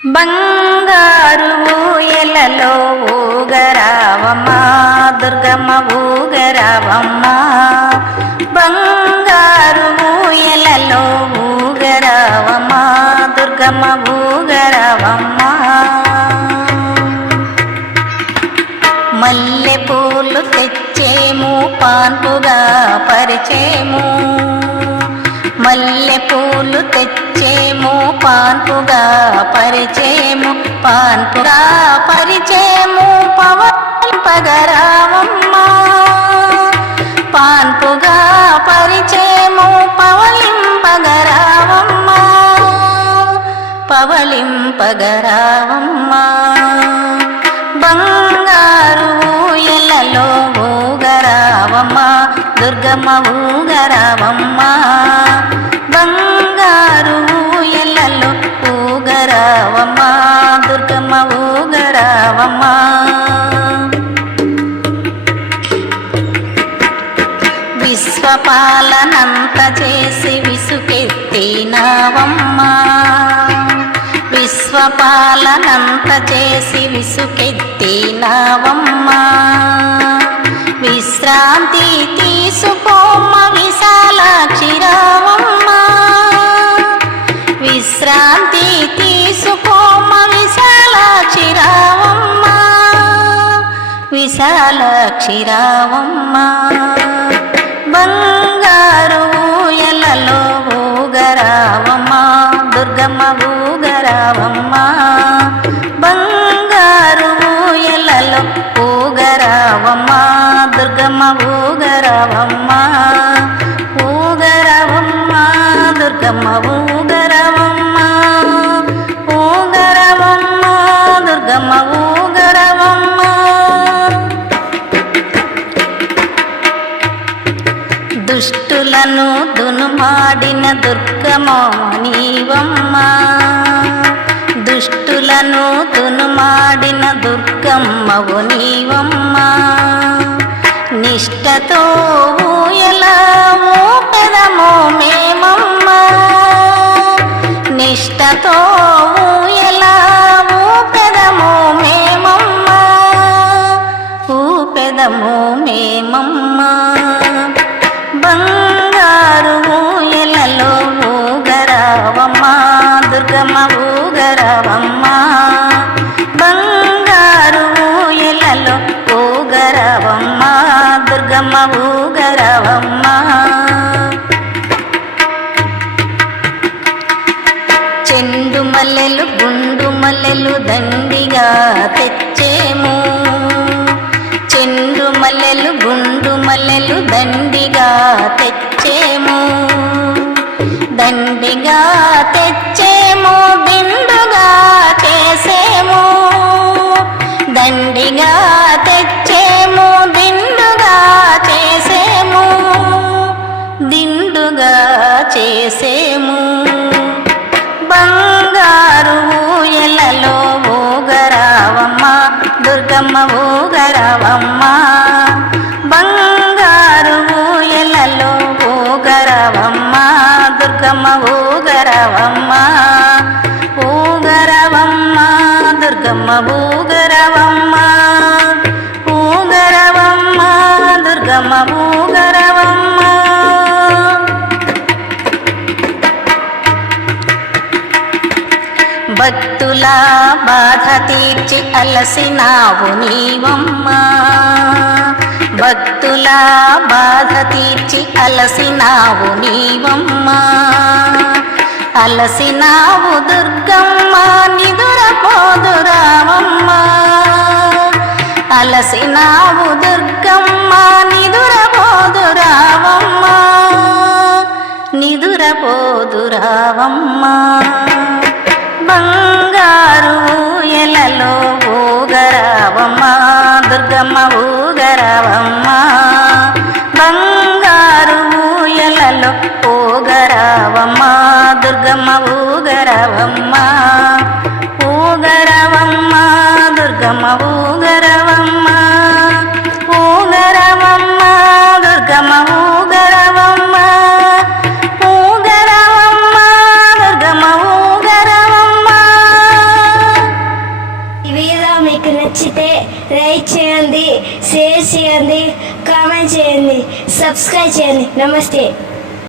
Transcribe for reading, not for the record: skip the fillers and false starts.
బంగారు ఊయలలో ఊగరావమ్మ దుర్గమ్మ ఊగరావమ్మ. బంగారు ఊయలలో ఊగరావమ్మ దుర్గమ్మ ఊగరావమ్మ. మల్లె పూలు తెచ్చేము పాన్పుగా పరిచేము, మల్లె పూలు తెచ్చేము పాన్పుగా పరిచేము, పాన్పుగా పరిచేము పవలింపగరావమ్మ. పాన్పుగా పరిచేము పవలింపగరావమ్మ, పవలింపగరావమ్మ. బంగారు ఊయలలో ఊగరావమ్మ దుర్గమ్మ ఊగరావమ్మ. బంగారు ఊయలలో ఊగరావమ్మ దుర్గమ్మ ఊగరావమ్మ. విశ్వపాలనంత చేసి విసుకెత్తినావమ్మ, విశ్వపాలనంత చేసి విసుకెత్తినావమ్మ. విశ్రాంతి తీసుకోమ్మ విశాలాక్షి రావమ్మ, విశ్రాంతి తీసుకోమ్మ విశాలాక్షి రావమ్మ, విశాలాక్షి రావమ్మ. బంగారు ఊయలలో ఊగరావమ్మ దుర్గమ్మ ఊగరావమ్మ. బంగారు ఊయలలో ఊగరావమ్మ దుర్గమ్మ ఊగరావమ్మ. ఊగరావమ్మ దుర్గమ్మ ఊగరావమ్మ, ఊగరావమ్మ దుర్గమ్మ ఊగరావమ్మ. దుష్టులను దునుమాడిన దుర్గమ్మ నీవమ్మ, దుష్టులను దునుమాడిన దుర్గమ్మవు నీవమ్మ. నిష్టతో ఊయలా ఊపెదము మేమమ్మ, నిష్టతో ఊయలా ఊపెదము మేమమ్మ, ఊపెదము మేమమ్మ. బంగారు ఊయలలో ఊగరావమ్మ దుర్గమ్మ ఊగరావమ్మ. బంగారు ఊయలలో ఊగరావమ్మ దుర్గమ్మ ఊగరావమ్మ. చెండు మల్లెలు గుండు మల్లెలు దండిగా తెచ్చేము, చెండు మల్లెలు గుండు మల్లెలు దండిగా తెచ్చేము, దండిగా తెచ్చేము దిండుగా చేసేము, దండిగా తెచ్చేము దిండుగా చేసేము, దిండుగా చేసేము. బంగారు ఊయలలో ఊగరావమ్మ దుర్గమ్మ ఊగరావమ్మ. బంగారు ఊయలలో ఊగరావమ్మ దుర్గమ్మ ఊగరావమ్మ, ఊగరావమ్మ దుర్గమ్మ ఊగరావమ్మ, ఊగరావమ్మ దుర్గమ్మ ఊగరావమ్మ. భక్తుల బాధ తీర్చి అలసినావు నీవమ్మ, భక్తుల బాధ తీర్చి అలసినావు నీవమ్మ. అలసినావు దుర్గమ్మ నిదురపోదురావమ్మ, అలసినావు దుర్గమ్మ నిదురపోదురావమ్మ, నిదురపోదురావమ్మ. బంగారు ఊయలలో ఊగరావమ్మ దుర్గమ్మ ఊగరావమ్మ. బంగారు ఊయలలో ఊగరావమ్మ దుర్గమ్మ ఊగరావమ్మ, ఊగరావమ్మ దుర్గమ్మ ఊగరావమ్మ, ఊగరావమ్మ దుర్గమ్మ ఊగరావమ్మ, ఊగరావమ్మ దుర్గమ్మ ఊగరావమ్మ. ఈ వీడియో మీకు నచ్చితే లైక్ చేయండి, షేర్ చేయండి, కామెంట్ చేయండి, సబ్స్క్రైబ్ చేయండి. నమస్తే.